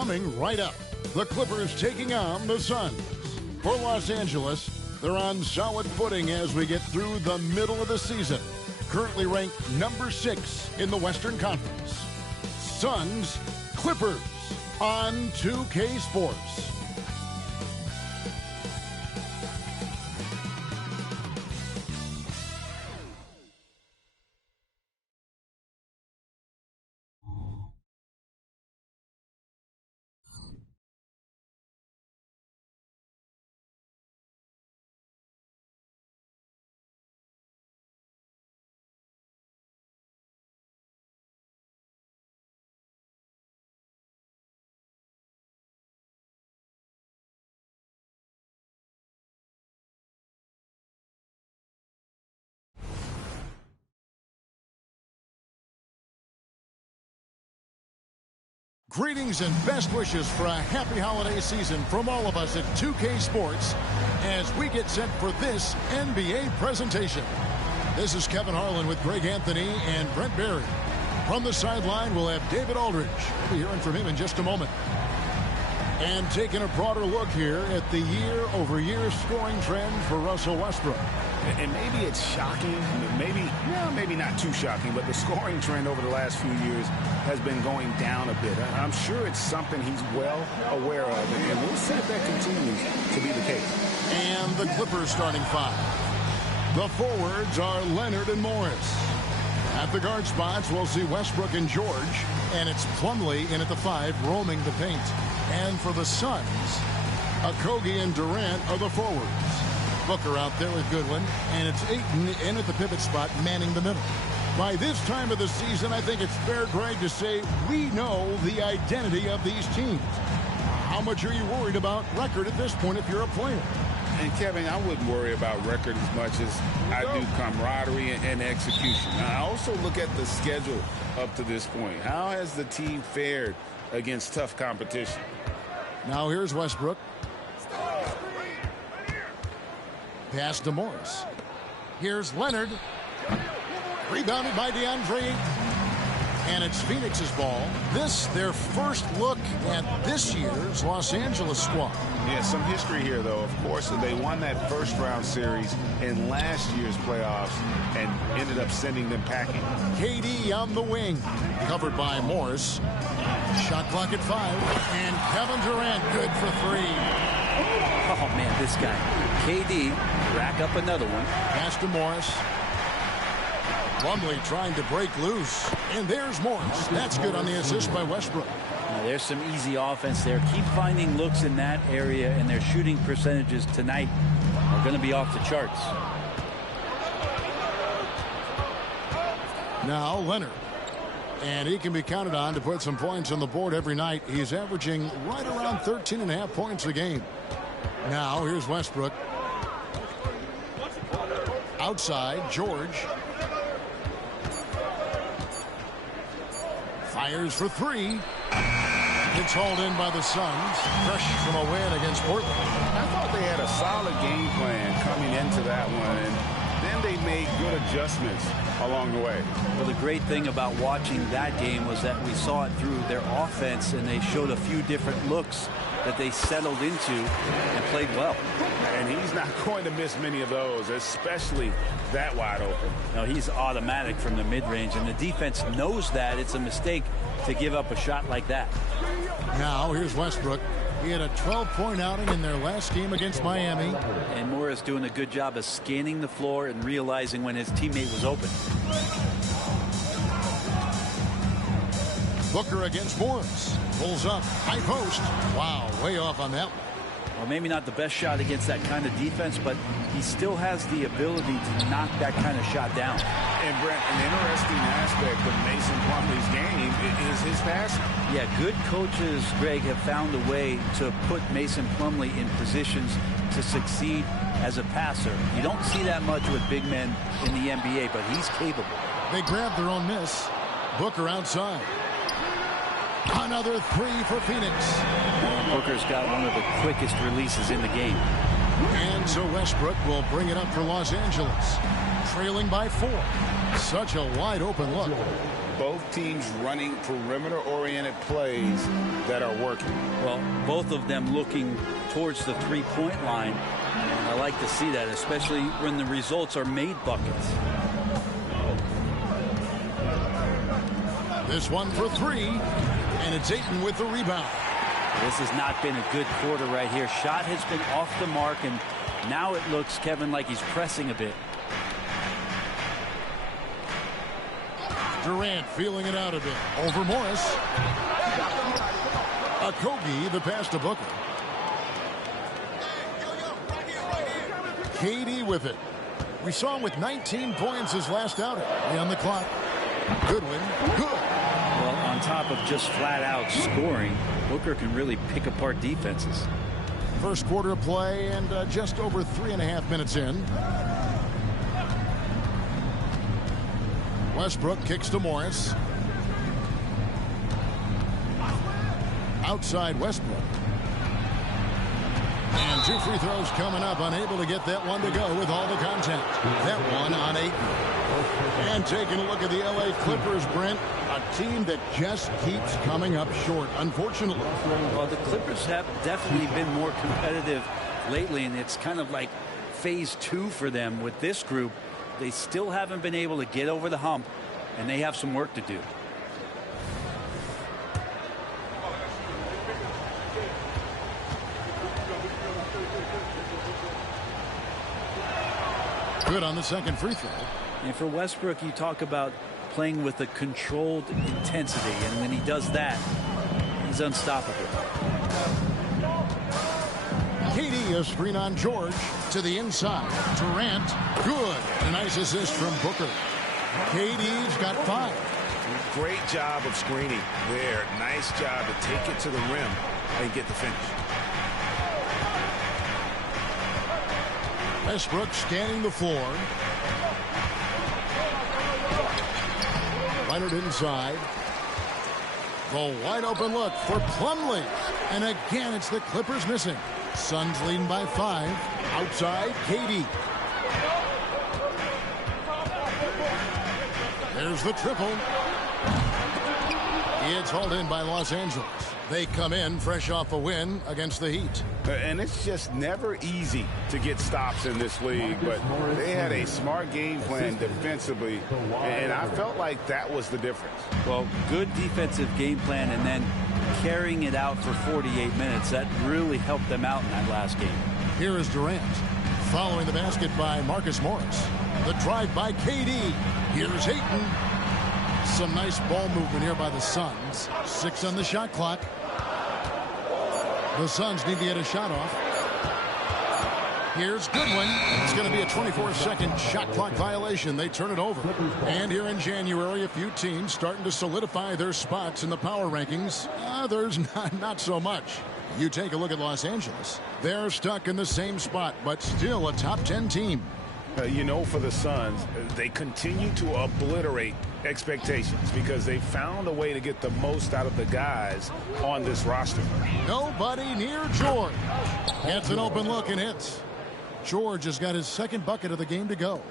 Coming right up, the Clippers taking on the Suns. For Los Angeles, they're on solid footing as we get through the middle of the season. Currently ranked number 6 in the Western Conference. Suns, Clippers on 2K Sports. Greetings and best wishes for a happy holiday season from all of us at 2K Sports as we get set for this NBA presentation. This is Kevin Harlan with Greg Anthony and Brent Barry. From the sideline, we'll have David Aldridge. We'll be hearing from him in just a moment. And taking a broader look here at the year-over-year scoring trend for Russell Westbrook. And maybe it's shocking, maybe not too shocking, but the scoring trend over the last few years has been going down a bit. I'm sure it's something he's well aware of, and we'll see if that continues to be the case. And the Clippers starting 5. The forwards are Leonard and Morris. At the guard spots, we'll see Westbrook and George, and it's Plumlee in at the 5, roaming the paint. And for the Suns, Okogie and Durant are the forwards. Booker out there with Goodwin, and it's Ayton in at the pivot spot, manning the middle. By this time of the season, I think it's fair, Greg, to say we know the identity of these teams. How much are you worried about record at this point if you're a player? And, Kevin, I wouldn't worry about record as much as I do camaraderie and execution. I also look at the schedule up to this point. How has the team fared against tough competition? Now here's Westbrook. Pass to Morris. Here's Leonard. Rebounded by DeAndre Ayton. And it's Phoenix's ball. This, their first look at this year's Los Angeles squad. Yeah, some history here, though. Of course, they won that first-round series in last year's playoffs and ended up sending them packing. KD on the wing. Covered by Morris. Shot clock at 5. And Kevin Durant good for 3. Oh, man, this guy. KD, rack up another one. Pass to Morris. Plumlee trying to break loose. And there's Morris. That's good on the assist by Westbrook. Now, there's some easy offense there. Keep finding looks in that area, and their shooting percentages tonight are going to be off the charts. Now Leonard. And he can be counted on to put some points on the board every night. He's averaging right around 13.5 points a game. Now here's Westbrook. Outside, George. Fires for 3. It's hauled in by the Suns. Fresh from a win against Portland. I thought they had a solid game plan coming into that one, and then they made good adjustments along the way. Well, the great thing about watching that game was that we saw it through their offense, and they showed a few different looks that they settled into and played well. And he's not going to miss many of those, especially that wide open. No, he's automatic from the mid-range, and the defense knows that. It's a mistake to give up a shot like that. Now, here's Westbrook. He had a 12-point outing in their last game against Miami. And Morris doing a good job of scanning the floor and realizing when his teammate was open. Booker against Morris. Pulls up. High post. Wow, way off on that one. Well, maybe not the best shot against that kind of defense, but he still has the ability to knock that kind of shot down. And, Brent, an interesting aspect of Mason Plumlee's game is his passing. Yeah, good coaches, Greg, have found a way to put Mason Plumlee in positions to succeed as a passer. You don't see that much with big men in the NBA, but he's capable. They grab their own miss. Booker outside. Another 3 for Phoenix. Booker's got one of the quickest releases in the game. And so Westbrook will bring it up for Los Angeles. Trailing by 4. Such a wide open look. both teams running perimeter-oriented plays that are working. Well, both of them looking towards the three-point line. And I like to see that, especially when the results are made buckets. This one for three, and it's Ayton with the rebound. This has not been a good quarter right here. Shot has been off the mark, and now it looks, Kevin, like he's pressing a bit. Durant feeling it out a bit. Over Morris. Okogie, the pass to Booker. KD with it. We saw him with 19 points his last outing. On the clock. Goodwin. Good. Well, on top of just flat-out scoring, Booker can really pick apart defenses. First quarter of play and just over 3.5 minutes in. Westbrook kicks to Morris. Outside Westbrook. And 2 free throws coming up. Unable to get that one to go with all the contact. That one on Ayton. And taking a look at the LA Clippers, Brent. A team that just keeps coming up short, unfortunately. Well, the Clippers have definitely been more competitive lately, and it's kind of like phase 2 for them with this group. They still haven't been able to get over the hump, and they have some work to do. Good on the second free throw. And for Westbrook, you talk about playing with a controlled intensity, and when he does that, he's unstoppable. KD, a screen on George to the inside. Durant, good. A nice assist from Booker. KD's got 5. Great job of screening there. Nice job to take it to the rim and get the finish. Westbrook scanning the floor. Leonard inside. The wide open look for Plumlee. And again, it's the Clippers missing. Suns leading by 5. Outside, KD. There's the triple. It's hauled in by Los Angeles. They come in fresh off a win against the Heat. And it's just never easy to get stops in this league, but they had a smart game plan defensively, and I felt like that was the difference. Well, good defensive game plan and then carrying it out for 48 minutes. That really helped them out in that last game. Here is Durant. Following the basket by Marcus Morris. The drive by KD. Here's Ayton. Some nice ball movement here by the Suns. 6 on the shot clock. The Suns need to get a shot off. Here's Goodwin. It's going to be a 24-second shot clock violation. They turn it over. And here in January, a few teams starting to solidify their spots in the power rankings. Others not so much. You take a look at Los Angeles. They're stuck in the same spot, but still a top 10 team. You know, for the Suns, they continue to obliterate expectations because they found a way to get the most out of the guys on this roster. Nobody near George. Gets an open look and hits. George has got his second bucket of the game to go.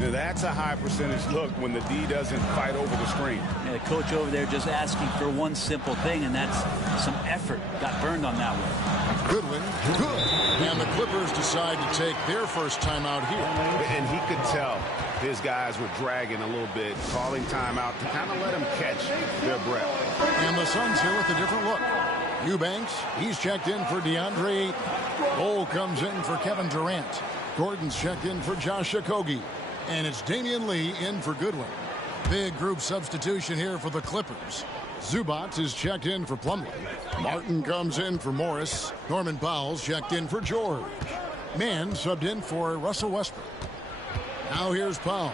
Now, that's a high percentage look when the D doesn't fight over the screen. Yeah, the coach over there just asking for one simple thing, and that's some effort. Got burned on that one. Goodwin, good. And the Clippers decide to take their first timeout here. And he could tell his guys were dragging a little bit, calling timeout to kind of let them catch their breath. And the Suns here with a different look. Eubanks, he's checked in for DeAndre Ayton. Cole comes in for Kevin Durant. Gordon's checked in for Josh Okogie. And it's Damian Lee in for Goodwin. Big group substitution here for the Clippers. Zubac is checked in for Plumlee. Martin comes in for Morris. Norman Powell's checked in for George. Mann subbed in for Russell Westbrook. Now here's Powell.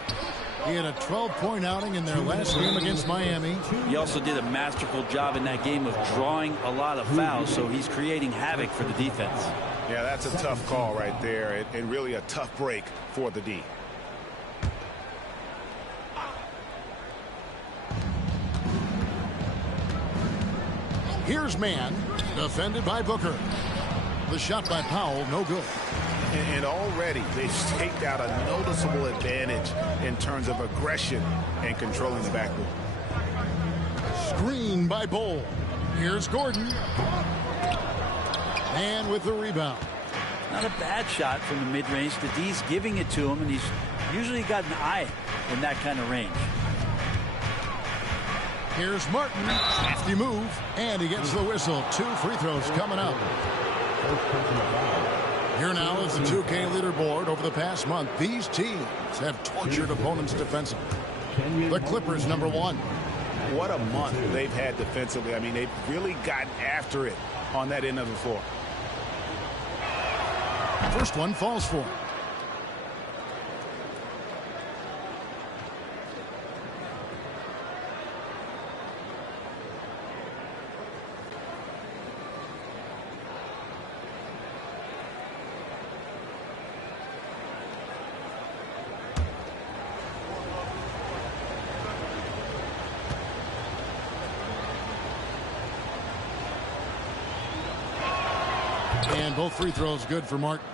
He had a 12-point outing in their last game against Miami. He also did a masterful job in that game of drawing a lot of fouls, so he's creating havoc for the defense. Yeah, that's a tough call right there, and really a tough break for the D. Here's Mann, defended by Booker. The shot by Powell, no good. And already they've staked out a noticeable advantage in terms of aggression and controlling the backcourt. screen by Bowl. Here's Gordon. And with the rebound. Not a bad shot from the mid-range. The D's giving it to him, and he's usually got an eye in that kind of range. Here's Martin. Hefty move. And he gets the whistle. 2 free throws coming up. Here now is the 2K leaderboard. Over the past month, these teams have tortured opponents defensively. The Clippers, number 1. What a month they've had defensively. I mean, they've really gotten after it on that end of the floor. First one falls for him. And both free throws good for Martin.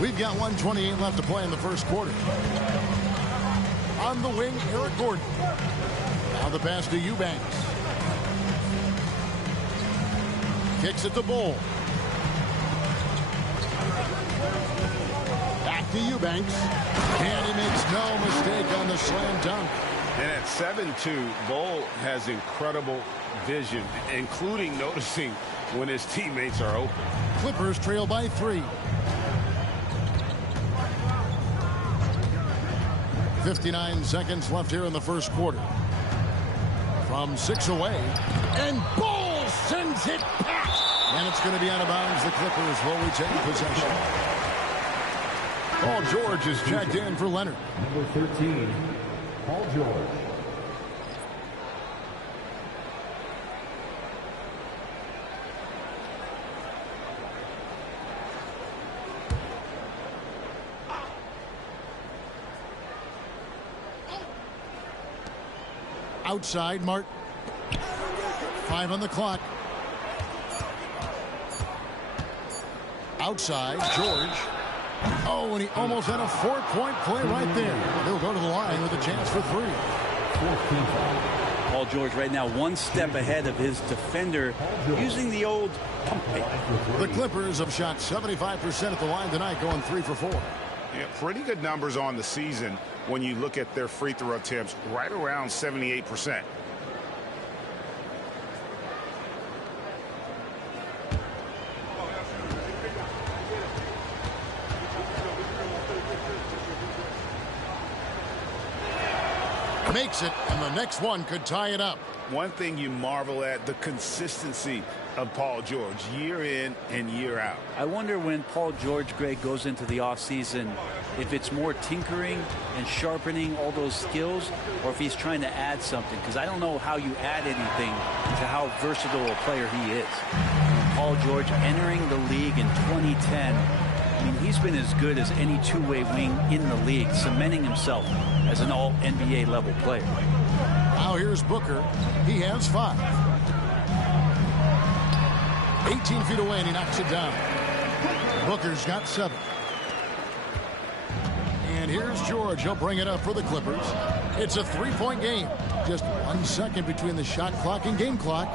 We've got 1:28 left to play in the first quarter. On the wing, Eric Gordon. Now the pass to Eubanks. Kicks it to Bowl. Back to Eubanks. And he makes no mistake on the slam dunk. And at 7-2, Bowl has incredible vision, including noticing when his teammates are open. Clippers trail by 3. 59 seconds left here in the first quarter. From 6 away. And Bull sends it past. And it's going to be out of bounds. The Clippers will retain possession. Paul George is checked in for Leonard. Number 13, Paul George. Outside, Martin. 5 on the clock. Outside, George. Oh, and he almost had a 4-point play right there. He'll go to the line with a chance for 3. Paul George right now 1 step ahead of his defender, using the old pump fake. The Clippers have shot 75% at the line tonight, going 3 for 4. Yeah, pretty good numbers on the season when you look at their free throw attempts, right around 78%. Makes it, and the next one could tie it up. One thing you marvel at, the consistency of Paul George, year in and year out. I wonder when Paul George, Greg, goes into the offseason, if it's more tinkering and sharpening all those skills, or if he's trying to add something, because I don't know how you add anything to how versatile a player he is. Paul George entering the league in 2010, I mean, he's been as good as any two-way wing in the league, cementing himself as an all-NBA level player. Now here's Booker. He has 5. 18 feet away, and he knocks it down. Booker's got 7. And here's George. He'll bring it up for the Clippers. It's a 3-point game. Just 1 second between the shot clock and game clock.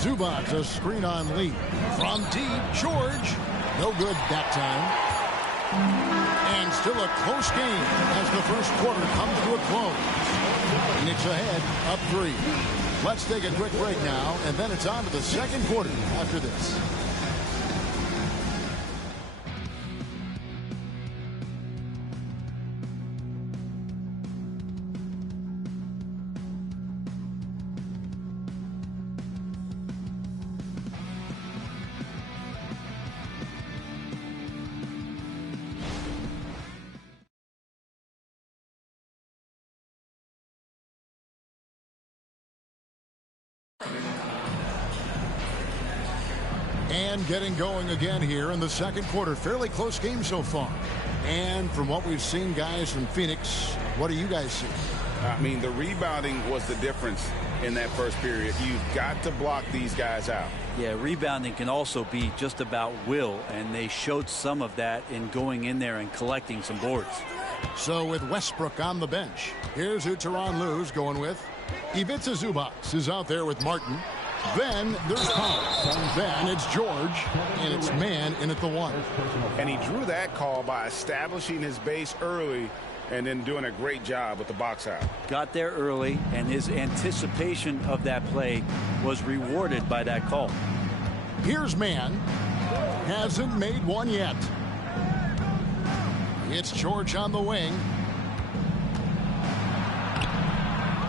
Zubac, a screen on Lee. From deep, George. No good that time. And still a close game as the first quarter comes to a close. Phoenix ahead, up 3. Let's take a quick break now, and then it's on to the second quarter after this. And getting going again here in the second quarter. Fairly close game so far. And from what we've seen, guys, from Phoenix, what do you guys see? I mean, the rebounding was the difference in that first period. You've got to block these guys out. Yeah, rebounding can also be just about will, and they showed some of that in going in there and collecting some boards. So with Westbrook on the bench, here's who Tyronn Lue's going with. Ivica Zubac is out there with Martin. Then there's Powell. Then it's George, and it's man in at the 1. And he drew that call by establishing his base early and then doing a great job with the box out. Got there early, and his anticipation of that play was rewarded by that call. Here's man. Hasn't made one yet. It's George on the wing.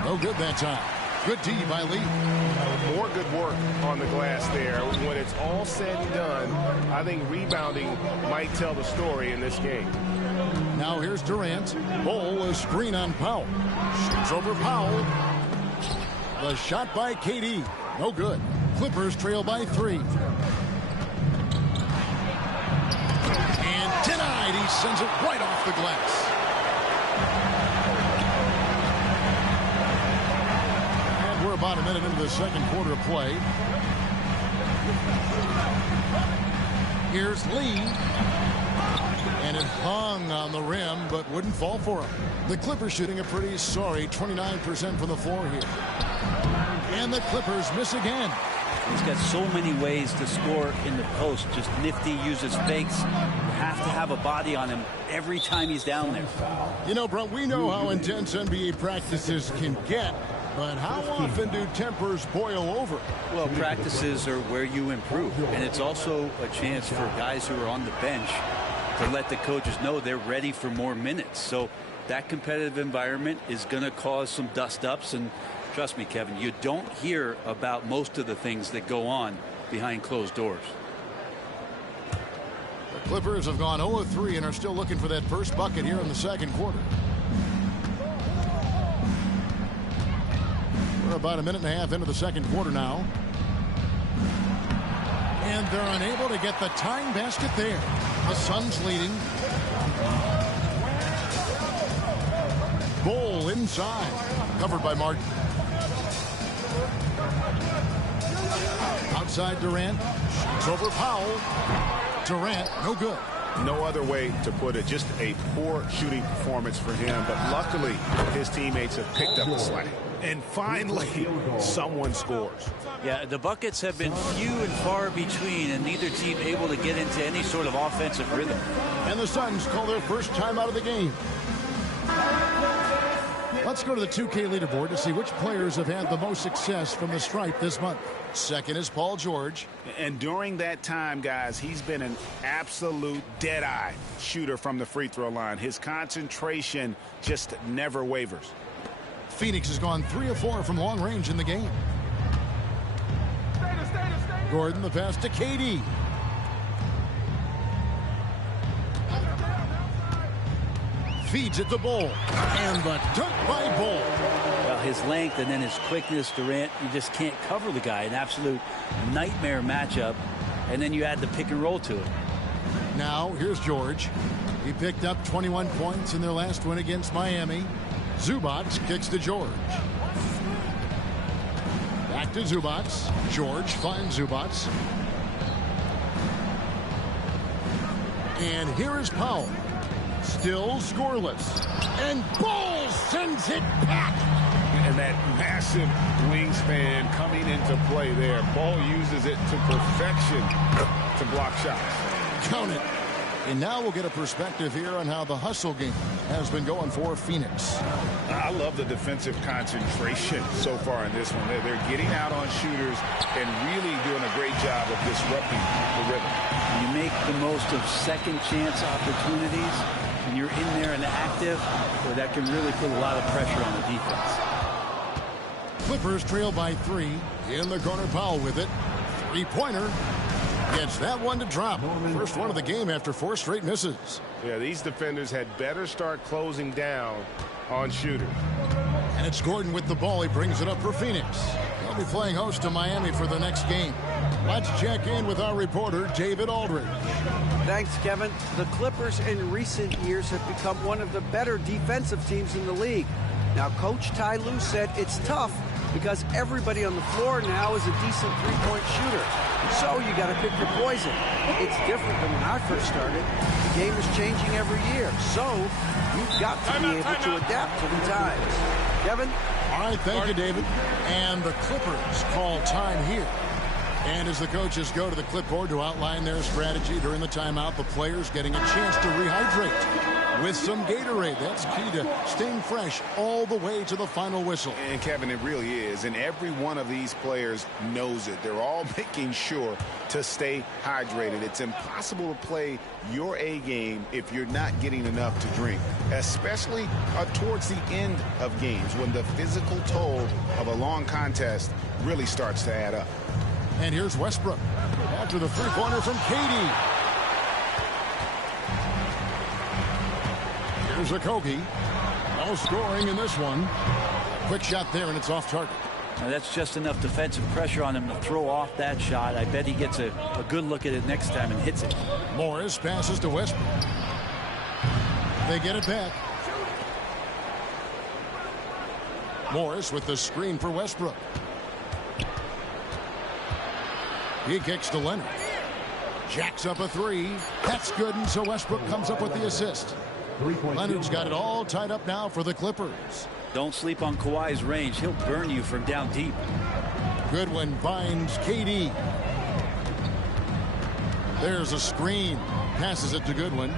No good that time. Good D by Lee. More good work on the glass there. When it's all said and done, I think rebounding might tell the story in this game. Now here's Durant. Bol a screen on Powell. Shoots over Powell. The shot by KD. No good. Clippers trail by 3. And denied. He sends it right off the glass. And we're about a minute into the second quarter of play. Here's Lee. And it hung on the rim, but wouldn't fall for him. The Clippers shooting a pretty sorry 29% from the floor here. And the Clippers miss again. He's got so many ways to score in the post. Just nifty, uses fakes. You have to have a body on him every time he's down there. You know, Brent, we know how intense NBA practices can get, but how often do tempers boil over? Well, practices are where you improve, and it's also a chance for guys who are on the bench to let the coaches know they're ready for more minutes. So that competitive environment is going to cause some dust-ups, and trust me, Kevin, you don't hear about most of the things that go on behind closed doors. The Clippers have gone 0-3 and are still looking for that first bucket here in the second quarter. We're about a minute and a half into the second quarter now. And they're unable to get the tying basket there. The Suns leading. Bol inside. Covered by Martin. Outside Durant. Shoots over Powell. Durant, no good. No other way to put it. Just a poor shooting performance for him. But luckily, his teammates have picked up the slack. And finally, someone scores. Yeah, the buckets have been few and far between, and neither team able to get into any sort of offensive rhythm. And the Suns call their first time out of the game. Let's go to the 2K leaderboard to see which players have had the most success from the stripe this month. Second is Paul George. And during that time, guys, he's been an absolute dead-eye shooter from the free throw line. His concentration just never wavers. Phoenix has gone 3 of 4 from long range in the game. Gordon, the pass to KD. Feeds it to Bol. And the dunk by Bol. Well, his length and then his quickness, Durant, you just can't cover the guy. An absolute nightmare matchup. And then you add the pick and roll to it. Now, here's George. He picked up 21 points in their last win against Miami. Zubac kicks to George. Back to Zubac. George finds Zubac. And here is Powell. Still scoreless. And Bol sends it back. And that massive wingspan coming into play there. Ball uses it to perfection to block shots. Count it. And now we'll get a perspective here on how the hustle game has been going for Phoenix. I love the defensive concentration so far in this one. They're getting out on shooters and really doing a great job of disrupting the rhythm. You make the most of second chance opportunities, and you're in there and active, well, that can really put a lot of pressure on the defense. Clippers trail by 3. In the corner, Powell with it. Three-pointer. Gets that one to drop. First one of the game after 4 straight misses. Yeah, these defenders had better start closing down on shooters. And it's Gordon with the ball. He brings it up for Phoenix. They'll be playing host to Miami for the next game. Let's check in with our reporter, David Aldridge. Thanks, Kevin. The Clippers in recent years have become one of the better defensive teams in the league. Now, Coach Ty Lue said it's tough, because everybody on the floor now is a decent three-point shooter. So you got to pick your poison. It's different than when I first started. The game is changing every year, so you've got to be able to adapt to the times. Kevin? All right, thank you, David. And the Clippers call time here. And as the coaches go to the clipboard to outline their strategy during the timeout, the players getting a chance to rehydrate with some Gatorade. That's key to staying fresh all the way to the final whistle. And Kevin, it really is. And every one of these players knows it. They're all making sure to stay hydrated. It's impossible to play your A game if you're not getting enough to drink, especially towards the end of games when the physical toll of a long contest really starts to add up. And here's Westbrook after the three-pointer from Katie. Here's Okogie. No scoring in this one. Quick shot there, and it's off target. Now that's just enough defensive pressure on him to throw off that shot. I bet he gets a good look at it next time and hits it. Morris passes to Westbrook. They get it back. Morris with the screen for Westbrook. He kicks to Leonard. Jacks up a three. That's good, and so Westbrook comes up with the assist. Leonard's got it all tied up now for the Clippers. Don't sleep on Kawhi's range. He'll burn you from down deep. Goodwin finds KD. There's a screen. Passes it to Goodwin.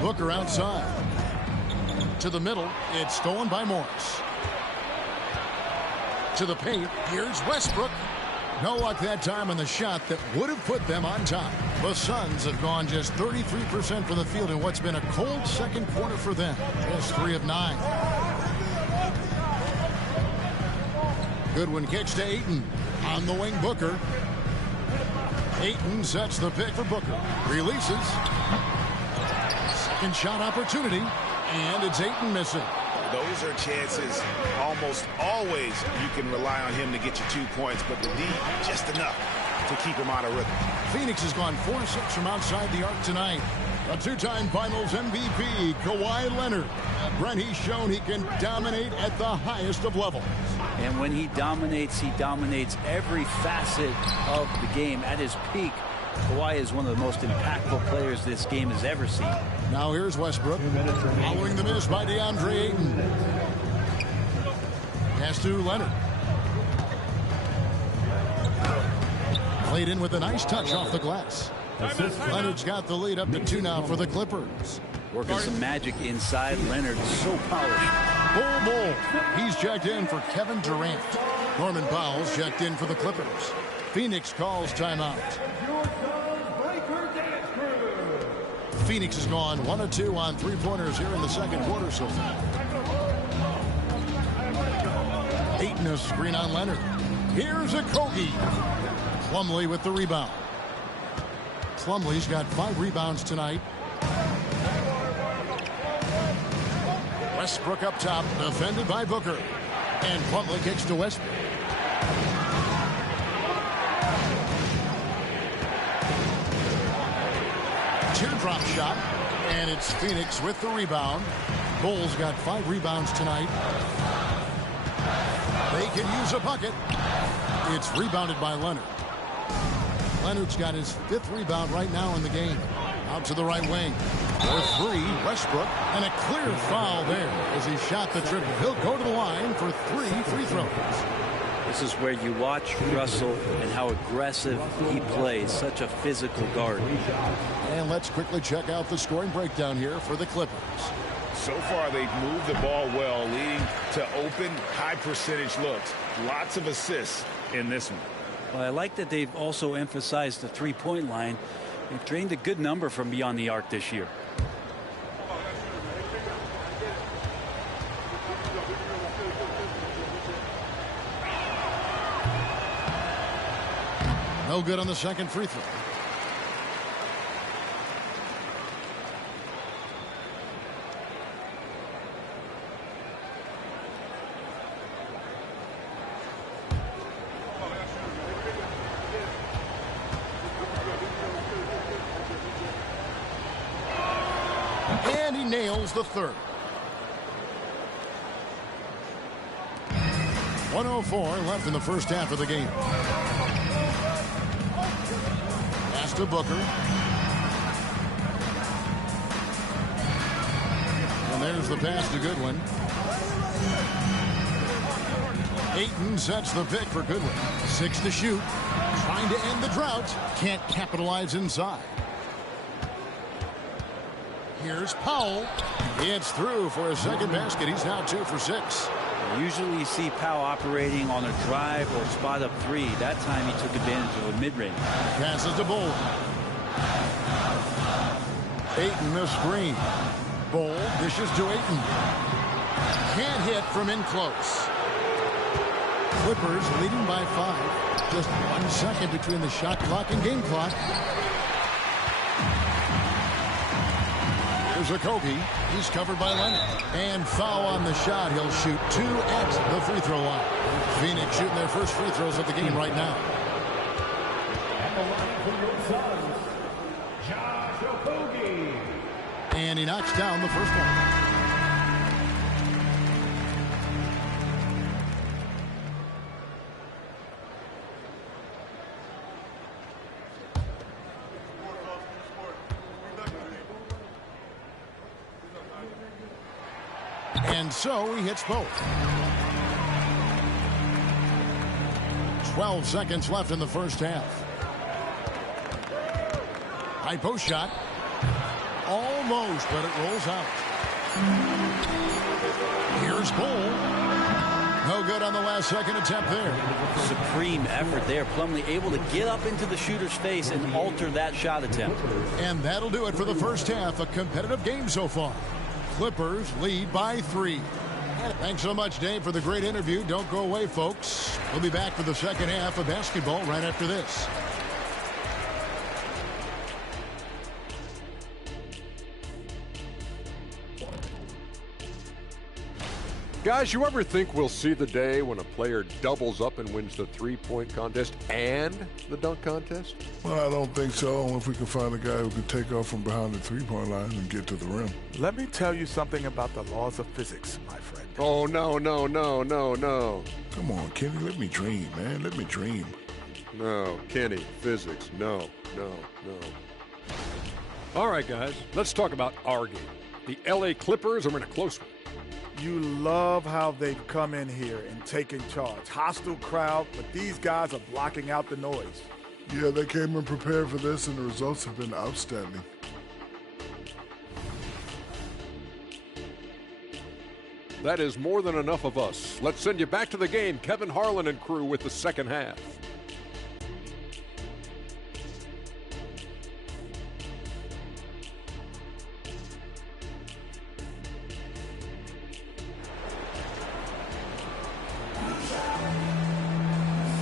Booker outside. To the middle. It's stolen by Morris. To the paint. Here's Westbrook. No luck that time on the shot that would have put them on top. The Suns have gone just 33% from the field in what's been a cold second quarter for them. Just 3 of 9. Goodwin kicks to Ayton. On the wing, Booker. Ayton sets the pick for Booker. Releases. Second shot opportunity. And it's Ayton missing. Those are chances almost always you can rely on him to get you 2 points, but the D, just enough to keep him out of rhythm. Phoenix has gone 4-6 from outside the arc tonight. A two-time Finals MVP, Kawhi Leonard. Brent, he's shown he can dominate at the highest of levels. And when he dominates every facet of the game. At his peak, Kawhi is one of the most impactful players this game has ever seen. Now here's Westbrook. Following the miss by DeAndre Ayton. Pass to Leonard. Played in with a nice touch off the glass. Leonard's got the lead up to 2 now for the Clippers. Working some magic inside. Leonard so polished. Bull. He's checked in for Kevin Durant. Norman Powell's checked in for the Clippers. Phoenix calls timeout. Phoenix has gone 1 of 2 on three-pointers here in the second quarter so far. Ayton a screen on Leonard. Here's Okogie. Plumlee with the rebound. Plumlee's got 5 rebounds tonight. Westbrook up top, defended by Booker. And Plumlee kicks to Westbrook. Teardrop shot, and it's Phoenix with the rebound. Bulls got 5 rebounds tonight. They can use a bucket. It's rebounded by Leonard. Leonard's got his 5th rebound right now in the game. Out to the right wing. For 3, Westbrook, and a clear foul there as he shot the triple. He'll go to the line for 3 free throws. This is where you watch Russell and how aggressive he plays. Such a physical guard. And let's quickly check out the scoring breakdown here for the Clippers. So far, they've moved the ball well, leading to open, high-percentage looks. Lots of assists in this one. Well, I like that they've also emphasized the three-point line. They've drained a good number from beyond the arc this year. No good on the second free throw. And he nails the third. 1:04 left in the first half of the game. Pass to Booker. And there's the pass to Goodwin. Ayton sets the pick for Goodwin. 6 to shoot. Trying to end the drought. Can't capitalize inside. Here's Powell. It's through for a second basket. He's now 2 for 6. Usually you see Powell operating on a drive or spot up three. That time he took advantage of a mid-range. Passes to Bull. Ayton the screen. Bull dishes to Ayton. Can't hit from in close. Clippers leading by 5. Just 1 second between the shot clock and game clock. Here's Okogie. He's covered by Leonard. And foul on the shot. He'll shoot 2 at the free throw line. Phoenix shooting their first free throws of the game right now. At the line for your Suns, Josh Okogie. And he knocks down the first one. And so he hits both. 12 seconds left in the first half. High post shot. Almost, but it rolls out. Here's Bull. No good on the last second attempt there. Supreme effort there. Plumlee able to get up into the shooter's face and alter that shot attempt. And that'll do it for the first half. A competitive game so far. Clippers lead by 3. Thanks so much, Dave, for the great interview. Don't go away, folks. We'll be back for the second half of basketball right after this. Guys, you ever think we'll see the day when a player doubles up and wins the three-point contest and the dunk contest? Well, I don't think so. If we can find a guy who can take off from behind the three-point line and get to the rim. Let me tell you something about the laws of physics, my friend. Oh, no. Come on, Kenny, let me dream, man. Let me dream. No, Kenny, physics, no. All right, guys, let's talk about our game. The LA Clippers are in a close one. You love how they've come in here and taken charge. Hostile crowd, but these guys are blocking out the noise. Yeah, they came in prepared for this, and the results have been outstanding. That is more than enough of us. Let's send you back to the game. Kevin Harlan and crew with the second half.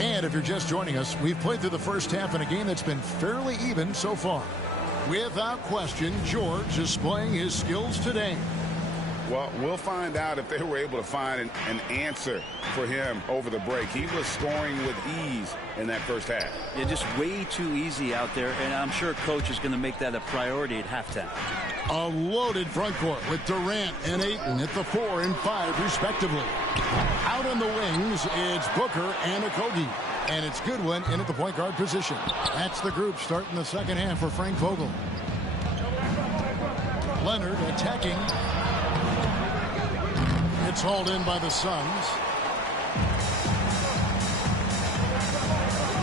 And if you're just joining us, we've played through the first half in a game that's been fairly even so far. Without question, George is displaying his skills today. Well, we'll find out if they were able to find an answer for him over the break. He was scoring with ease in that first half. Yeah, just way too easy out there, and I'm sure Coach is going to make that a priority at halftime. A loaded front court with Durant and Ayton at the 4 and 5, respectively. Out on the wings, it's Booker and Okogie. And it's Goodwin in at the point guard position. That's the group starting the second half for Frank Vogel. Leonard attacking. It's hauled in by the Suns.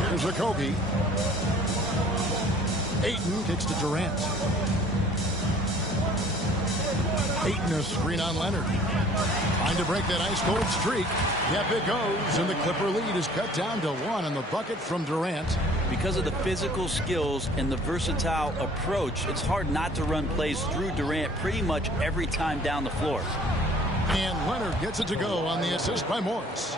Here's Okogie. Ayton kicks to Durant. Ayton a screen on Leonard. Trying to break that ice-cold streak. Yep, it goes, and the Clipper lead is cut down to 1 on the bucket from Durant. Because of the physical skills and the versatile approach, it's hard not to run plays through Durant pretty much every time down the floor. And Leonard gets it to go on the assist by Morris.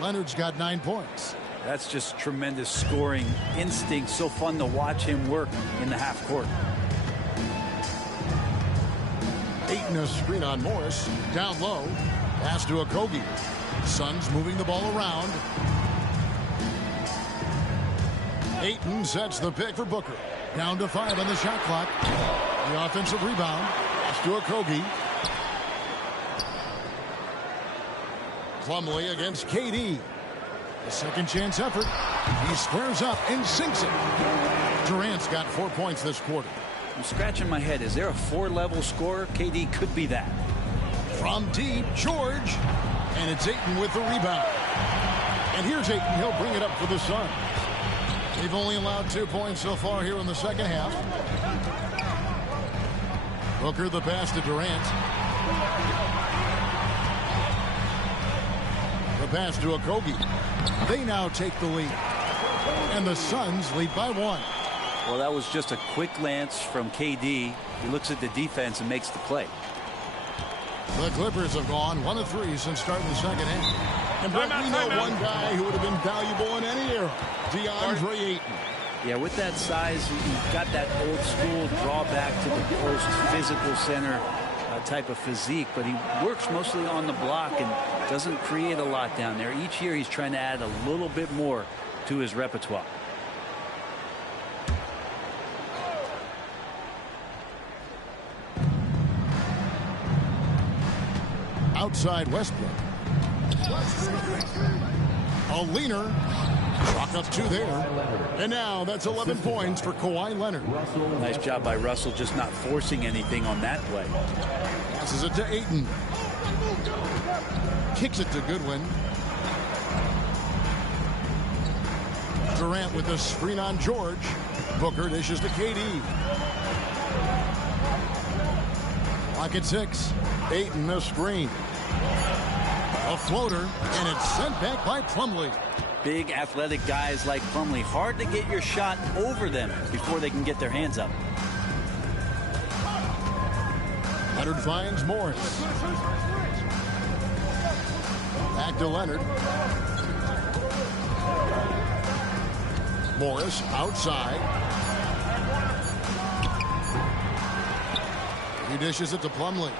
Leonard's got 9 points. That's just tremendous scoring instinct. So fun to watch him work in the half court. Ayton a screen on Morris. Down low. Pass to Okogie. Suns moving the ball around. Ayton sets the pick for Booker. Down to 5 on the shot clock. The offensive rebound. Pass to Okogie. Plumlee against KD. A second chance effort. He squares up and sinks it. Durant's got 4 points this quarter. I'm scratching my head. Is there a 4-level scorer? KD could be that. From deep, George. And it's Ayton with the rebound. And here's Ayton. He'll bring it up for the Suns. They've only allowed 2 points so far here in the second half. Booker the pass to Durant. The pass to Okogie. They now take the lead. And the Suns lead by 1. Well, that was just a quick glance from KD. He looks at the defense and makes the play. The Clippers have gone 1 of 3 since starting the second half. And Brett, we know one guy who would have been valuable in any era, DeAndre Ayton. Yeah, with that size, you've got that old school drawback to the post physical center type of physique, but he works mostly on the block and doesn't create a lot down there. Each year he's trying to add a little bit more to his repertoire. Outside Westbrook. A leaner. Chalk up 2 there. And now that's 11 points for Kawhi Leonard. Nice job by Russell just not forcing anything on that play. Passes it to Ayton. Kicks it to Goodwin. Durant with the screen on George. Booker dishes to KD. Pocket 6. Ayton a screen. A floater, and it's sent back by Plumlee. Big athletic guys like Plumlee. Hard to get your shot over them before they can get their hands up. Leonard finds Morris. Back to Leonard. Morris outside. He dishes it to Plumlee.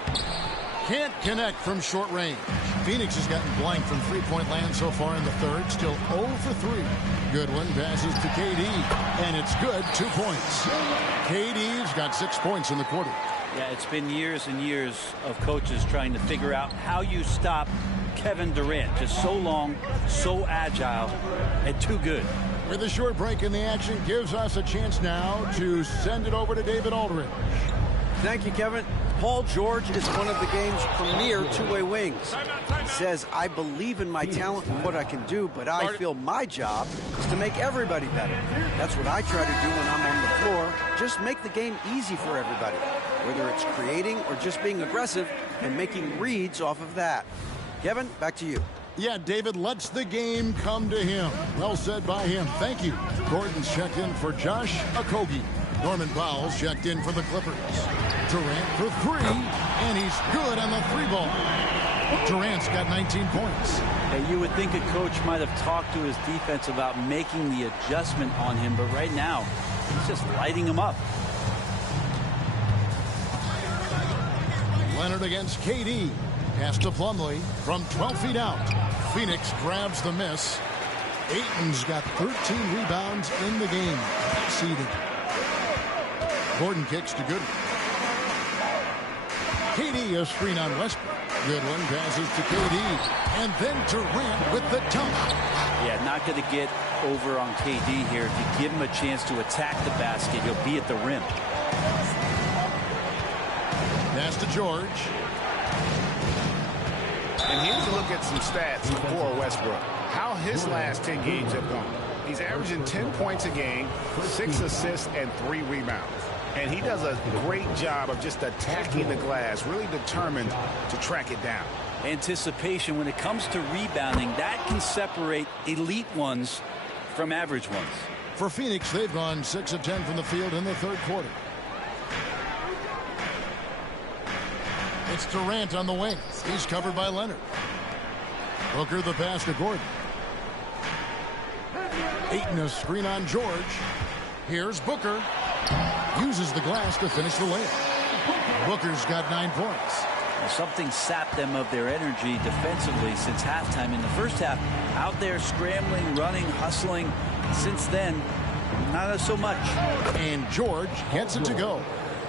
Can't connect from short range. Phoenix has gotten blank from three-point land so far in the third. Still 0 for 3. Goodwin passes to KD, and it's good. 2 points. KD's got 6 points in the quarter. Yeah, it's been years and years of coaches trying to figure out how you stop Kevin Durant. Just so long, so agile, and too good. With a short break in the action, gives us a chance now to send it over to David Aldridge. Thank you, Kevin. Paul George is one of the game's premier two-way wings. He says, I believe in my talent and what I can do, but I feel my job is to make everybody better. That's what I try to do when I'm on the floor. Just make the game easy for everybody, whether it's creating or just being aggressive and making reads off of that. Kevin, back to you. Yeah, David lets the game come to him. Well said by him. Thank you. Gordon's checked in for Josh Okogie. Norman Powell's checked in for the Clippers. Durant for 3, and he's good on the 3-ball. Durant's got 19 points. Hey, you would think a coach might have talked to his defense about making the adjustment on him, but right now, he's just lighting him up. Leonard against KD. Pass to Plumlee from 12 feet out. Phoenix grabs the miss. Ayton's got 13 rebounds in the game. Seeded. Gordon kicks to Goodwin. KD a screen on Westbrook. Goodwin passes to KD. And then Durant with the dunk. Yeah, not going to get over on KD here. If you give him a chance to attack the basket, he'll be at the rim. Pass to George. And here's a look at some stats for Westbrook. How his last 10 games have gone. He's averaging 10 points a game, 6 assists, and 3 rebounds. And he does a great job of just attacking the glass, really determined to track it down. Anticipation, when it comes to rebounding, that can separate elite ones from average ones. For Phoenix, they've gone 6 of 10 from the field in the third quarter. It's Durant on the wing. He's covered by Leonard. Booker the pass to Gordon. Ayton a screen on George. Here's Booker. Uses the glass to finish the layup. Booker's got 9 points. Well, something sapped them of their energy defensively since halftime. In the first half, out there scrambling, running, hustling. Since then, not so much. And George gets it to go.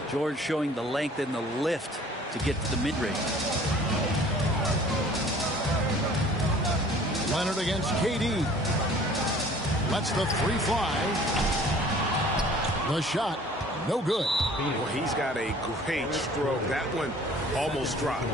George showing the length and the lift to get to the mid-range. Leonard against KD. Lets the three fly. The shot, no good. Well, he's got a great stroke. That one almost dropped.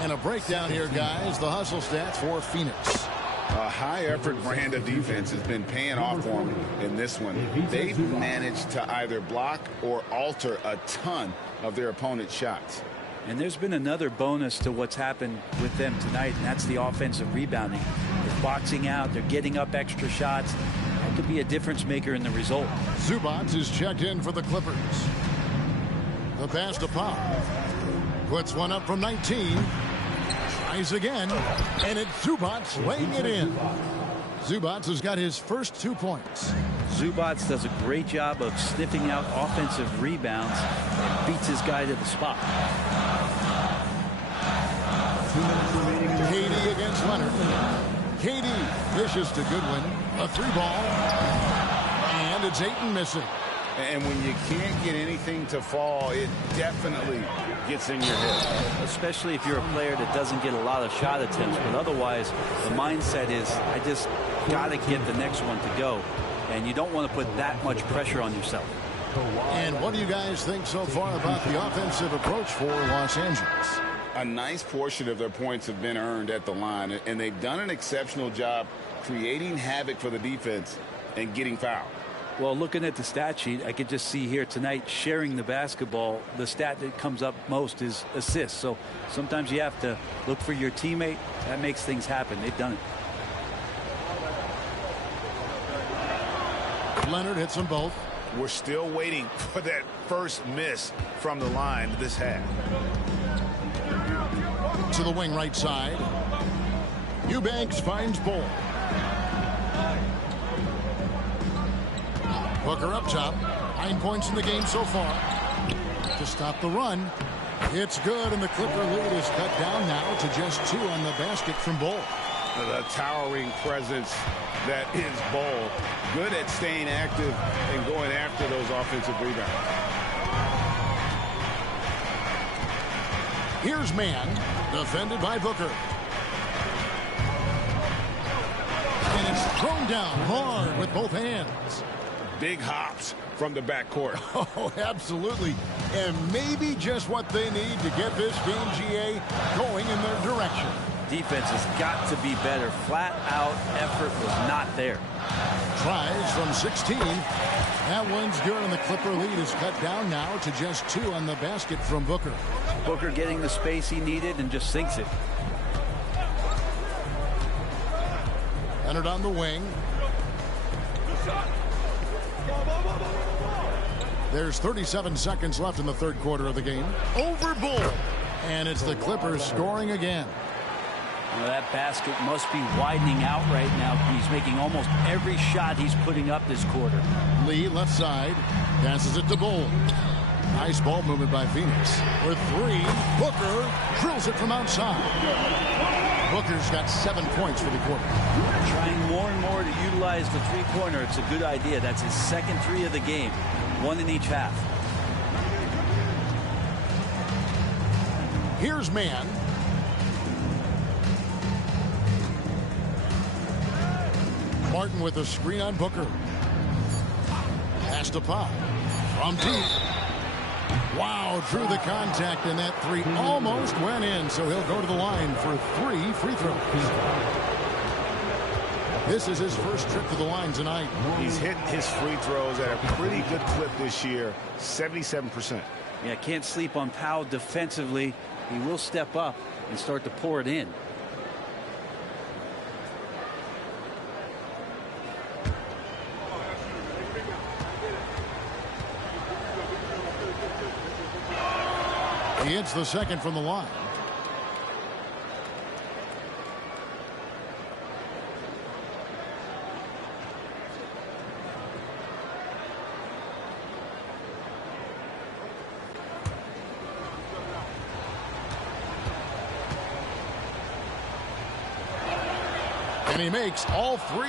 And a breakdown here, guys. The hustle stats for Phoenix. A high-effort brand of defense has been paying off for them in this one. They've managed to either block or alter a ton of their opponent's shots. And there's been another bonus to what's happened with them tonight, and that's the offensive rebounding. They're boxing out. They're getting up extra shots. That could be a difference maker in the result. Zubac is checked in for the Clippers. The pass to Pop. Puts one up from 19. Tries again. And it's Zubac laying it in. Zubac has got his first 2 points. Zubac does a great job of sniffing out offensive rebounds and beats his guy to the spot. KD against Leonard. KD dishes to Goodwin. A three ball. And it's Ayton missing. And when you can't get anything to fall, it definitely gets in your head. Especially if you're a player that doesn't get a lot of shot attempts. But otherwise, the mindset is, I just got to get the next one to go. And you don't want to put that much pressure on yourself. And what do you guys think so far about the offensive approach for Los Angeles? A nice portion of their points have been earned at the line, and they've done an exceptional job creating havoc for the defense and getting fouled. Well, looking at the stat sheet, I could just see here tonight sharing the basketball. The stat that comes up most is assists. So sometimes you have to look for your teammate. That makes things happen. They've done it. Leonard hits them both. We're still waiting for that first miss from the line this half. To the wing right side. Eubanks finds Bull. Booker up top. 9 points in the game so far. To stop the run. It's good, and the Clipper lead is cut down now to just 2 on the basket from Bull. The towering presence that is Bull. Good at staying active and going after those offensive rebounds. Here's Man, defended by Booker. And it's thrown down hard with both hands. Big hops from the backcourt. Oh, absolutely. And maybe just what they need to get this game, GA, going in their direction. Defense has got to be better. Flat out effort was not there. Tries from 16. That one's good, and the Clipper lead is cut down now to just 2 on the basket from Booker. Booker getting the space he needed and just sinks it. Leonard on the wing. There's 37 seconds left in the third quarter of the game. Over Bull. And it's the Clippers scoring again. Well, that basket must be widening out right now. He's making almost every shot he's putting up this quarter. Lee left side. Passes it to Bull. Nice ball movement by Phoenix. For 3. Booker drills it from outside. Booker's got 7 points for the quarter. Trying more and more to utilize the three-pointer. It's a good idea. That's his second 3 of the game. 1 in each half. Here's Man. Martin with a screen on Booker. Pass to Pop. From deep. Wow, drew the contact, and that 3 almost went in, so he'll go to the line for 3 free throws. This is his first trip to the line tonight. He's hit his free throws at a pretty good clip this year, 77%. Yeah, can't sleep on Powell defensively. He will step up and start to pour it in. He hits the second from the line. And he makes all 3.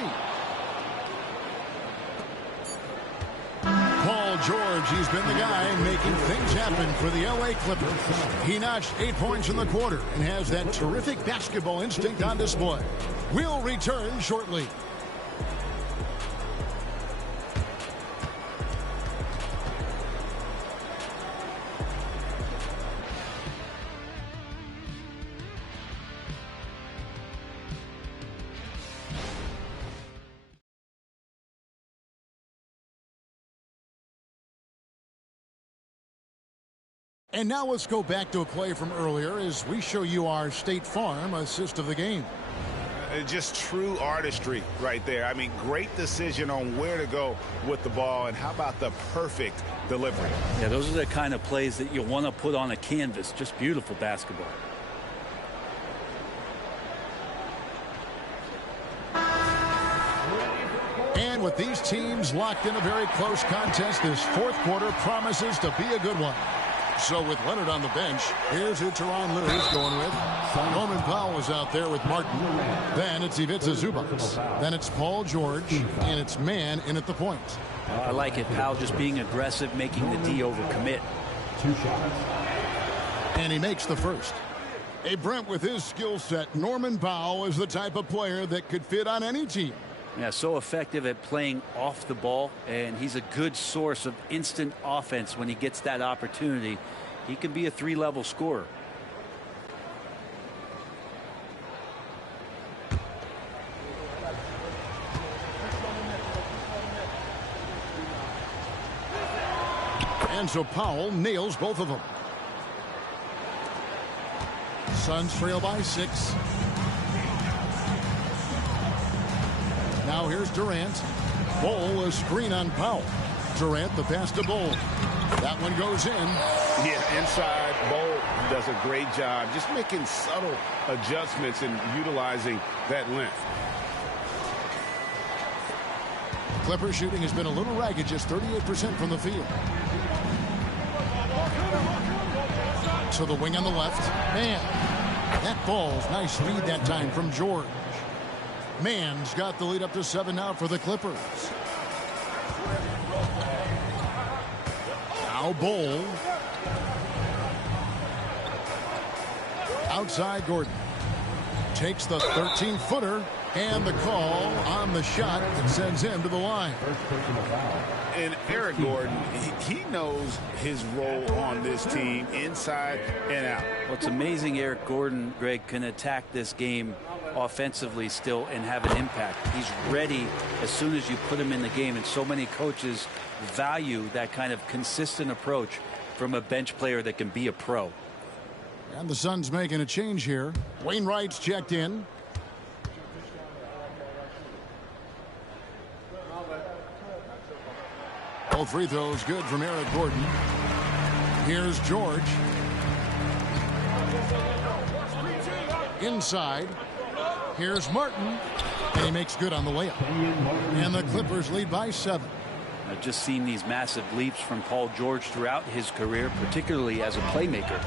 Paul George, he's been the guy making things happened for the LA Clippers. He notched 8 points in the quarter and has that terrific basketball instinct on display. We'll return shortly. And now let's go back to a play from earlier as we show you our State Farm assist of the game. Just true artistry right there. I mean, great decision on where to go with the ball, and how about the perfect delivery? Yeah, those are the kind of plays that you want to put on a canvas. Just beautiful basketball. And with these teams locked in a very close contest, this fourth quarter promises to be a good one. So with Leonard on the bench, here's who Teron Lue is going with. Norman Powell is out there with Martin. Then it's Ivica Zubac. Then it's Paul George. And it's Mann in at the point. I like it. Powell just being aggressive, making the D overcommit. 2 shots. And he makes the first. Hey, Brent, with his skill set, Norman Powell is the type of player that could fit on any team. Yeah, so effective at playing off the ball, and he's a good source of instant offense when he gets that opportunity. He can be a 3-level scorer. And so Powell nails both of them. Suns trail by 6. Now here's Durant. Bol, a screen on Powell. Durant, the pass to Bol. That one goes in. Yeah, inside, Bol does a great job just making subtle adjustments and utilizing that length. Clippers shooting has been a little ragged, just 38% from the field. To the wing on the left. Man, that ball's nice lead that time from George. Mann's got the lead up to 7 now for the Clippers. Now Bol. Outside Gordon. Takes the 13-footer. And the call on the shot that sends him to the line. And Eric Gordon, he knows his role on this team inside and out. Well, it's amazing Eric Gordon, Greg, can attack this game offensively still and have an impact. He's ready as soon as you put him in the game, and so many coaches value that kind of consistent approach from a bench player that can be a pro. And the Suns making a change here. Wainwright's checked in. All free throws good from Eric Gordon. Here's George. Inside. Here's Martin. And he makes good on the layup. And the Clippers lead by 7. I've just seen these massive leaps from Paul George throughout his career, particularly as a playmaker.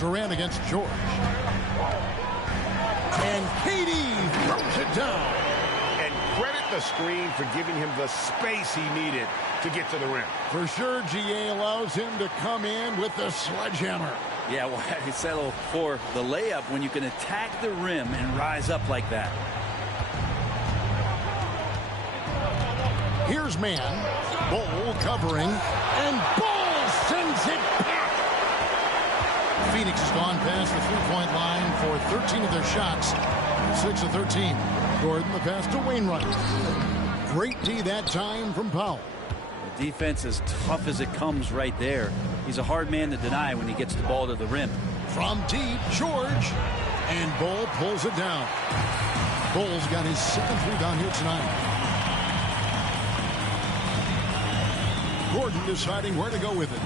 Durant against George. And KD throws it down. Credit the screen for giving him the space he needed to get to the rim. For sure, GA allows him to come in with the sledgehammer. Yeah, well, he settled for the layup when you can attack the rim and rise up like that. Here's Mann. Bol covering. And Bol sends it back. Phoenix has gone past the three-point line for 13 of their shots. 6 of 13. Gordon, the pass to Wainwright. Great D that time from Powell. The defense is tough as it comes right there. He's a hard man to deny when he gets the ball to the rim. From deep, George. And Bol pulls it down. Bol's got his 7th rebound here tonight. Gordon deciding where to go with it.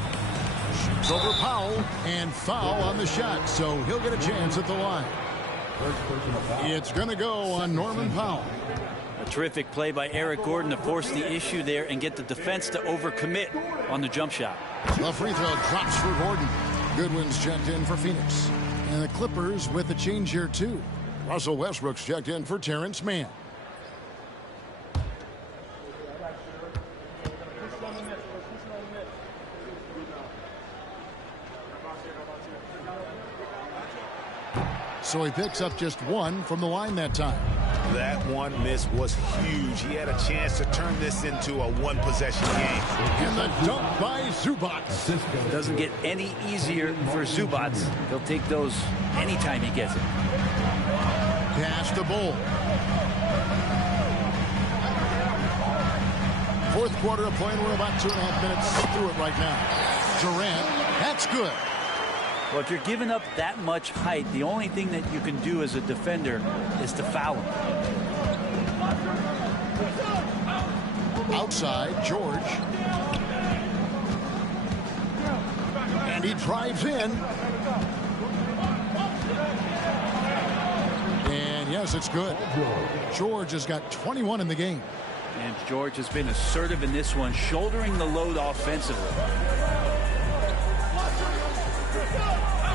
Shoots over Powell and foul on the shot, so he'll get a chance at the line. It's going to go on Norman Powell. A terrific play by Eric Gordon to force the issue there and get the defense to overcommit on the jump shot. The free throw drops for Gordon. Goodwin's checked in for Phoenix. And the Clippers with a change here, too. Russell Westbrook's checked in for Terrence Mann. so he picks up just one from the line that time. That one miss was huge. He had a chance to turn this into a one-possession game. And the dunk by Zubac. Doesn't get any easier for Zubac. He'll take those anytime he gets it. Pass to Bull. Fourth quarter of play, and we're about 2.5 minutes through it right now. Durant, that's good. Well, if you're giving up that much height, the only thing that you can do as a defender is to foul him. Outside, George. And he drives in. And yes, it's good. George has got 21 in the game. And George has been assertive in this one, shouldering the load offensively.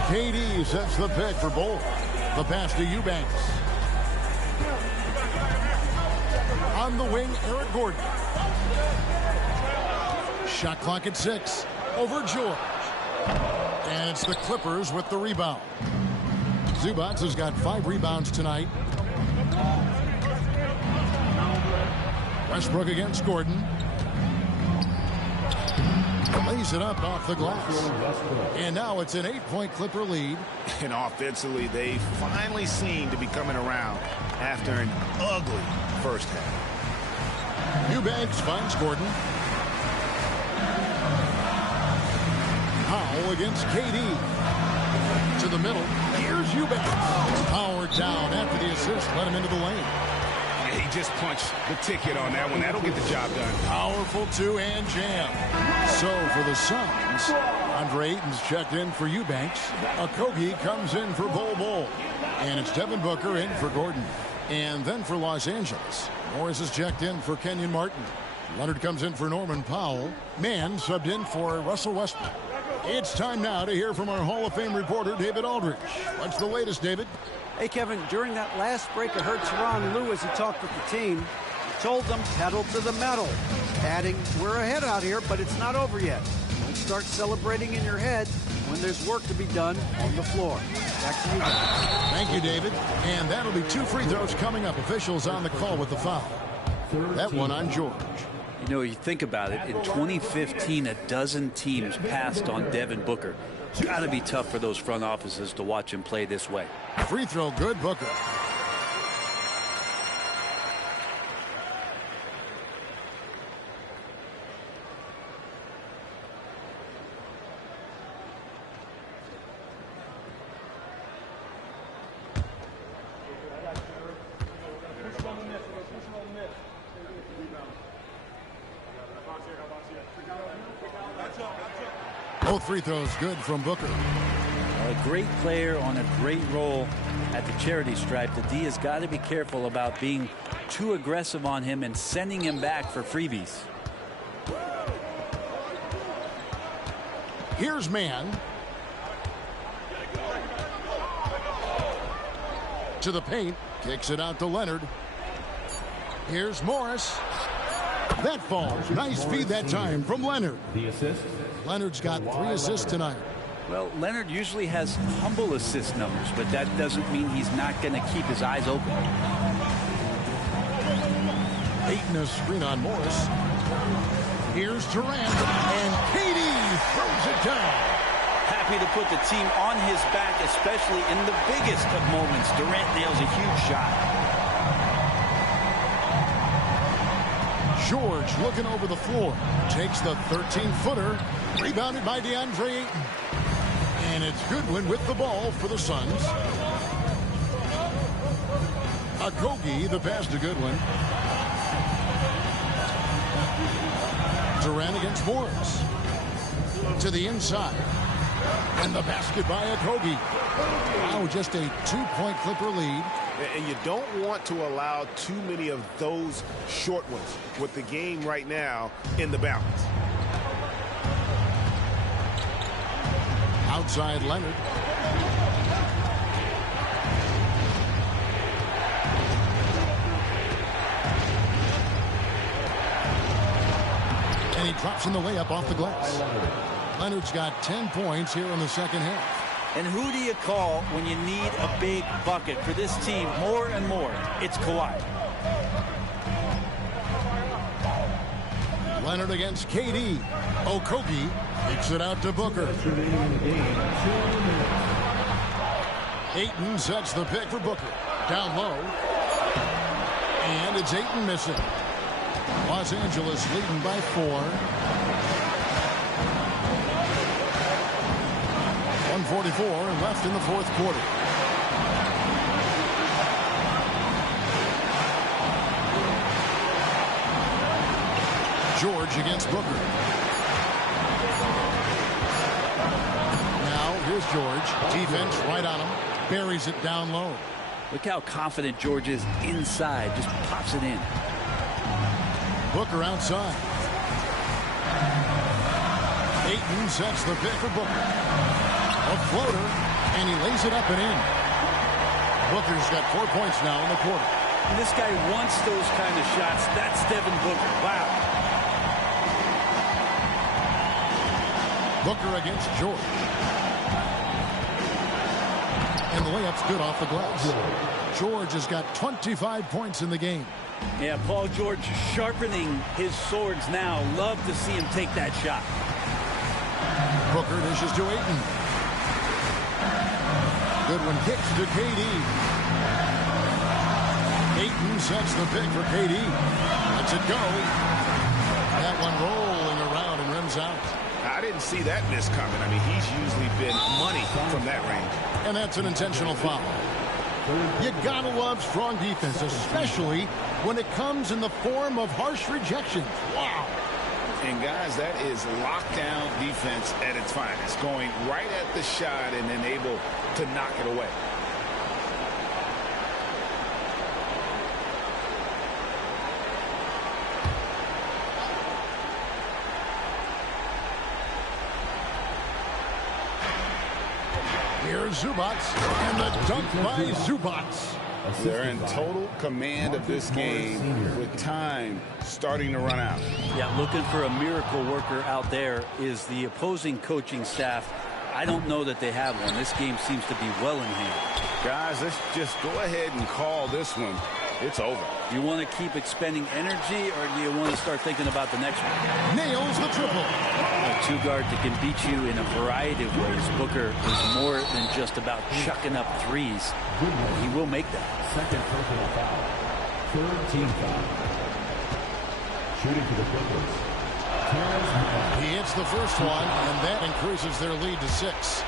KD sets the pick for Bull. The pass to Eubanks. On the wing, Eric Gordon. Shot clock at 6. Over George. And it's the Clippers with the rebound. Zubac has got 5 rebounds tonight. Westbrook against Gordon. Lays it up off the glass. And now it's an 8-point Clipper lead. And offensively, they finally seem to be coming around after an ugly first half. Eubanks finds Gordon. Powell against KD. To the middle. Here's Eubanks. Powered down after the assist. Let him into the lane. He just punched the ticket on that one. That'll get the job done. Powerful two-hand jam. So for the Suns, Andre Ayton's checked in for Eubanks. Okogie comes in for Bol. And it's Devin Booker in for Gordon. And then for Los Angeles, Morris is checked in for Kenyon Martin. Leonard comes in for Norman Powell. Mann subbed in for Russell Westbrook. It's time now to hear from our Hall of Fame reporter, David Aldridge. What's the latest, David? Hey, Kevin, during that last break, I heard Tyronn Lue as he talked with the team. He told them, pedal to the metal, adding, we're ahead out here, but it's not over yet. Don't start celebrating in your head when there's work to be done on the floor. Back to you guys. Thank you, David. And that'll be 2 free throws coming up. Officials on the call with the foul. That one on George. You know, you think about it, in 2015, a dozen teams passed on Devin Booker. It's got to be tough for those front offices to watch him play this way. Free throw good, Booker. Both free throws good from Booker. A great player on a great role at the charity stripe. The D has got to be careful about being too aggressive on him and sending him back for freebies. Here's Mann. To the paint. Kicks it out to Leonard. Here's Morris. That falls. Nice feed that time from Leonard. The assist. Leonard's got 3 assists tonight. Well, Leonard usually has humble assist numbers, but that doesn't mean he's not going to keep his eyes open. Ayton a screen on Morris. Here's Durant. And KD throws it down. Happy to put the team on his back, especially in the biggest of moments. Durant nails a huge shot. George looking over the floor. Takes the 13-footer. Rebounded by DeAndre Ayton. And it's Goodwin with the ball for the Suns. Okogie, the pass to Goodwin. Durant against Morris. To the inside. And the basket by Okogie. Wow, just a 2-point Clipper lead. And you don't want to allow too many of those short ones with the game right now in the balance. Outside Leonard. And he drops in the layup off the glass. Leonard's got 10 points here in the second half. And who do you call when you need a big bucket for this team more and more? It's Kawhi. Leonard against KD. Okogie kicks it out to Booker. Ayton sets the pick for Booker. Down low. And it's Ayton missing. Los Angeles leading by 4. 1:44 left in the fourth quarter. George against Booker. Now here's George. Defense right on him. Buries it down low. Look how confident George is inside. Just pops it in. Booker outside. Ayton sets the pick for Booker. A floater, and he lays it up and in. Booker's got 4 points now in the quarter. And this guy wants those kind of shots. That's Devin Booker. Wow. Booker against George. And the layup's good off the glass. George has got 25 points in the game. Yeah, Paul George sharpening his swords now. Love to see him take that shot. Booker dishes to Ayton. Goodwin kicks to KD. Ayton sets the pick for KD. Lets it go. That one rolling around and rims out. I didn't see that miss coming. I mean, he's usually been money from that range. And that's an intentional foul. You gotta love strong defense, especially when it comes in the form of harsh rejections. Wow. And guys, that is lockdown defense at its finest. Going right at the shot and then able to knock it away. Here's Zubats, and the dunk by Zubats. They're in total command of this game with time starting to run out. Yeah, looking for a miracle worker out there is the opposing coaching staff. I don't know that they have one. This game seems to be well in hand. Guys, let's just go ahead and call this one. It's over. Do you want to keep expending energy, or do you want to start thinking about the next one? Nails the triple. A two guard that can beat you in a variety of ways. Booker is more than just about chucking up threes. He will make that. Second personal foul. Third team foul. Shooting for the Clippers. He hits the first one, and that increases their lead to 6.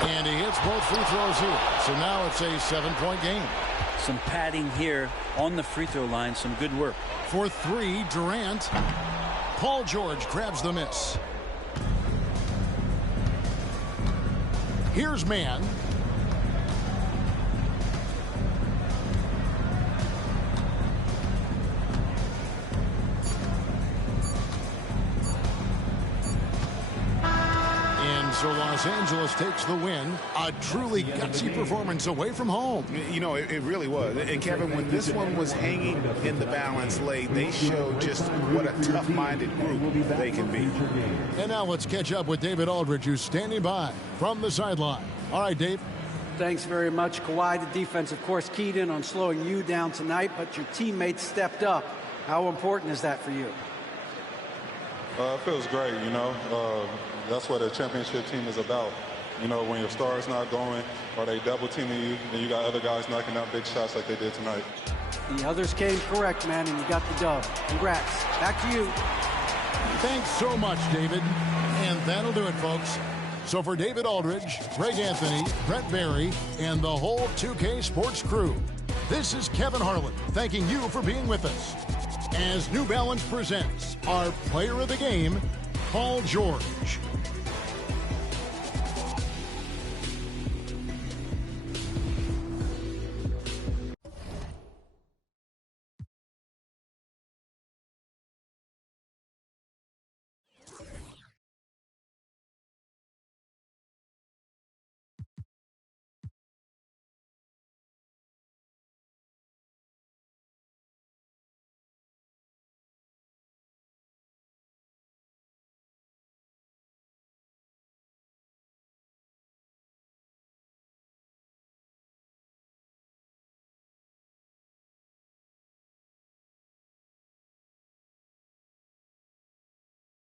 And he hits both free throws here. So now it's a 7-point game. Some padding here on the free throw line. Some good work. For 3, Durant. Paul George grabs the miss. Here's Mann. So Los Angeles takes the win. A truly gutsy performance away from home. You know, it really was. And Kevin, when this one was hanging in the balance late, they showed just what a tough-minded group they can be. And now let's catch up with David Aldridge, who's standing by from the sideline. All right, Dave. Thanks very much, Kawhi. The defense, of course, keyed in on slowing you down tonight, but your teammates stepped up. How important is that for you? It feels great, you know. That's what a championship team is about. You know, when your star's not going or they double teaming you, then you got other guys knocking out big shots like they did tonight. The others came correct, man, and you got the dub. Congrats. Back to you. Thanks so much, David. And that'll do it, folks. So for David Aldridge, Greg Anthony, Brett Barry, and the whole 2K Sports crew, this is Kevin Harlan thanking you for being with us as New Balance presents our player of the game, Paul George.